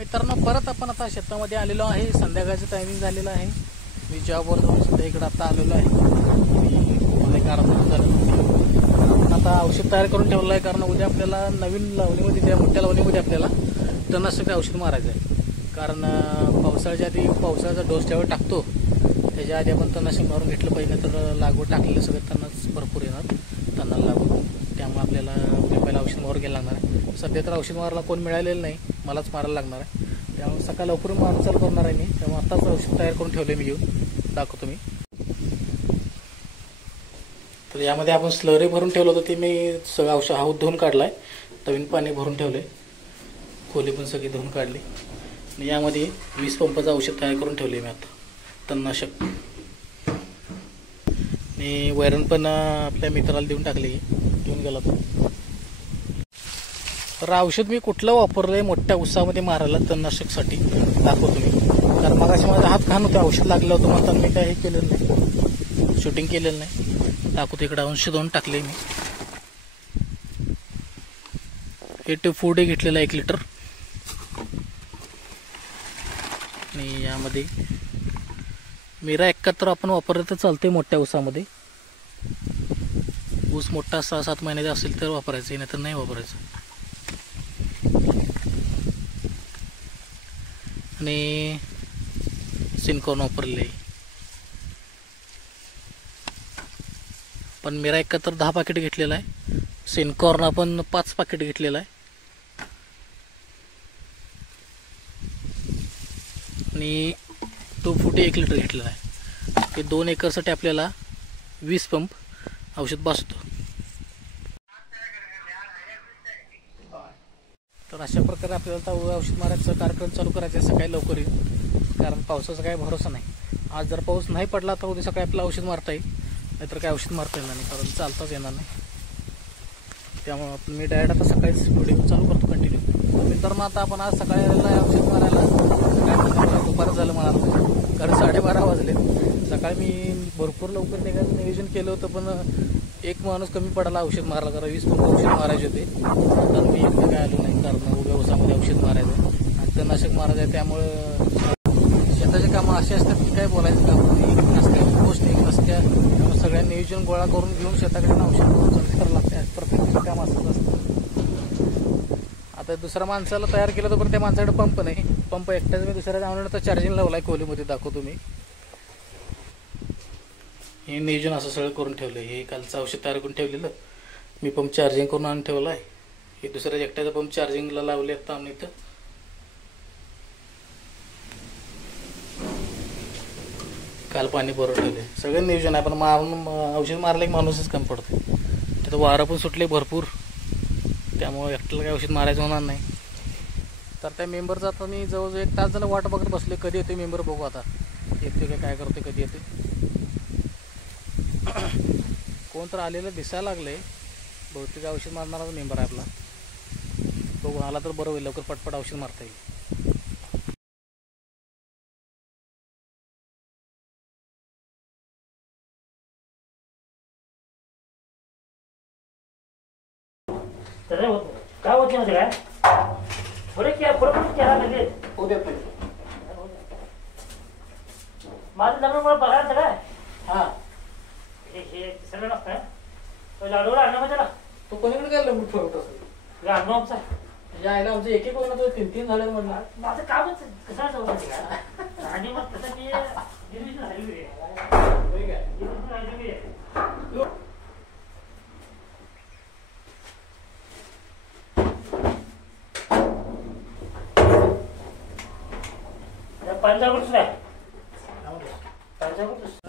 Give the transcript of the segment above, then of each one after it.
मित्रांनो, परत आपण आता शेतामध्ये आलेलो आहे. संध्याकाळचं टायमिंग झालेलं आहे. मी जॉबवर जाऊन सुद्धा इकडे आता आलेलो आहे. एक अर्धा तास झालं. आपण आता औषध तयार करून ठेवलं आहे, कारण उद्या आपल्याला नवीन लावणीमध्ये, त्या मोठ्या लावणीमध्ये आपल्याला तणनाशक औषध मारायचं आहे. कारण पावसाळ्याच्या आधी पावसाचा डोस ज्यावेळी टाकतो त्याच्या आधी आपण तणनाशक मारून घेतलं पाहिजे, तर लागवड टाकलेलं सगळं तणच भरपूर येणार तणाला लागून. त्यामुळे आपल्याला पहिला औषध मारून घ्यायला लागणार आहे. सध्या तर औषध मारायला कोण मिळालेलं नाही, मलाच मारायला लागणार आहे. त्यामुळे सकाळ लवकर मारून चालू करणार आहे मी. त्यामुळे आत्ताच औषध तयार करून ठेवले मी, घेऊन दाखवतो मी. तर यामध्ये आपण स्लरी भरून ठेवलं होतं, ते मी सगळं औषध हाऊस धुवून काढला आहे. नवीन पाणी भरून ठेवले, खोली पण सगळी धुवून काढली. आणि यामध्ये 20 पंपाचं औषध तयार करून ठेवले मी आता, तणनाशक. आणि वैरण पण आपल्या मित्राला देऊन टाकली, घेऊन गेला तो. तर औषध मी कुठलं वापरलं आहे मोठ्या उत्साहामध्ये मारायला तणनाशकसाठी दाखवतो मी. कारण मग अशा माझा हात घाण होते, औषध लागलं होतं म्हणताना मी काय हे केलेलं नाही, शूटिंग केलेलं नाही. दाखवतो इकडे औषध धुवून टाकले मी. हे फूड घेतलेलं 1 लिटर. आणि यामध्ये मिरा 71 आपण वापरलं तर चालते मोठ्या ऊसामध्ये. ऊस मोठा 6-7 महिन्याचा असेल तर वापरायचं, नाही तर नाही वापरायचं. आणि सिनकॉर्न वापरले. पण मिरा 71 10 पाकिट घेतलेला आहे. सिनकॉर्न आपण 5 पाकिट घेतलेला आहे. आणि 2 फुटी 1 लिटर घेतलेला आहे. ते 2 एकरसाठी आपल्याला 20 पंप औषध बसतो. तर अशा प्रकारे आपल्याला औषध मारायचं कार्यक्रम चालू करायचं आहे सकाळी लवकर येईल. कारण पावसाचा काही भरोसा नाही. आज जर पाऊस नाही पडला तर उद्या सकाळी आपल्याला औषध मारता येईल, नाहीतर काय औषध मारता येणार नाही, कारण चालताच येणार नाही. त्यामुळे मी डायरेक्ट आता सकाळीच व्हिडिओ चालू करतो कंटिन्यू. मित्रांनो, आता आपण आज सकाळी औषध मारायला सकाळी दुपार झालं मला, कारण 12:30 वाजले. सकाळी मी भरपूर लवकर निघायचं नियोजन केलं होतं, पण एक माणूस कमी पडायला औषध मारायला, कारण 20 पंप औषध मारायचे होते. तर मी इकडे काय आलो नाही, कारण उद्या ऊसामध्ये औषध मारायचं आहे आणि तणनाशक मारायचं आहे. त्यामुळं शेताचे कामं असे असतात की काय बोलायचं काम एक नसते, गोष्ट एक नसत्या. त्यामुळे सगळ्या नियोजन गोळा करून घेऊन शेताकडे औषध मारून चालू करावं लागतं. प्रत्येक काम असंच असतं. आता दुसऱ्या माणसाला तयार केलं तर त्या माणसाकडे पंप नाही. पंप एकट्याच मी दुसऱ्या जाऊन तर चार्जिंग लावला आहे खोलीमध्ये, दाखवतो मी. हे नियोजन असं सगळं करून ठेवलं. हे कालचं औषध तयार करून ठेवलेलं मी, पंप चार्जिंग करून आणून ठेवला आहे. हे दुसऱ्या एकट्याचा पंप चार्जिंगला लावले आता आम्ही इथं. काल पाणी भरून ठेवले, सगळं नियोजन आहे. पण मारून औषध मारलं की माणूसच कमी पडते. तिथं वारं पण सुटले भरपूर, त्यामुळे एकट्याला काही औषध मारायचं होणार नाही. तर त्या मेंबरचा आता मी जवळजवळ 1 तास झालं वाट बघत बसले, कधी येते मेंबर, बघू आता येते काय करते, कधी येते. कोण तर आलेलं दिसायला लागले, बहुतेक औषध मारणारा मेंबर आहे आपला. बघू, आला तर बरं होईल, लवकर पटपट औषध मारता येईल. काय होत नाही काय थोडे केला म्हणजे उद्या माझं लग्न मला बघायचं काय. हां, हे सगळं नसतं लाडू आणलं त्याला. तू कोणीकडे गेला मग ठेवत असेल आणलो आमचा यायला. आमचं एक होईना, तो 3-3 झाले म्हणलं. माझं कामच कसं जाऊ काय. आणि मग तसं मी झाली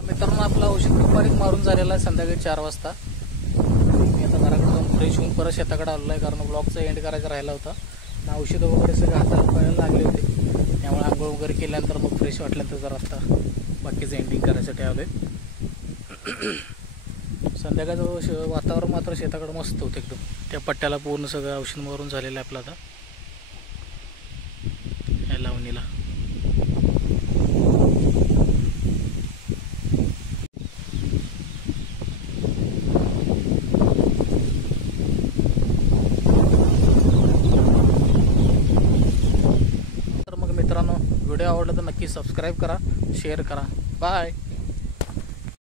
मित्रांनो, आपलं औषध दुपारी मारून झालेलं आहे संध्याकाळी 4 वाजता. मी आता घराकडे जाऊन फ्रेश होऊन परत शेताकडे आलेलो आहे, कारण ब्लॉगचा एंड करायचा राहिला होता. औषधं वगैरे सगळं हाताला पायाला लागले होते. त्यामुळे आंघोळ वगैरे केल्यानंतर मग फ्रेश वाटल्यानंतर जर आता बाकीचं एंडिंग करायसाठी आलो आहे. संध्याकाळचं वातावरण मात्र शेताकडे मस्त होतं एकदम. त्या पट्ट्याला पूर्ण सगळं औषध मारून झालेलं आहे आपलं आता या लावणीला. मित्रांनो व्हिडिओ आवडला तर नक्की सबस्क्राईब करा, शेअर करा. बाय.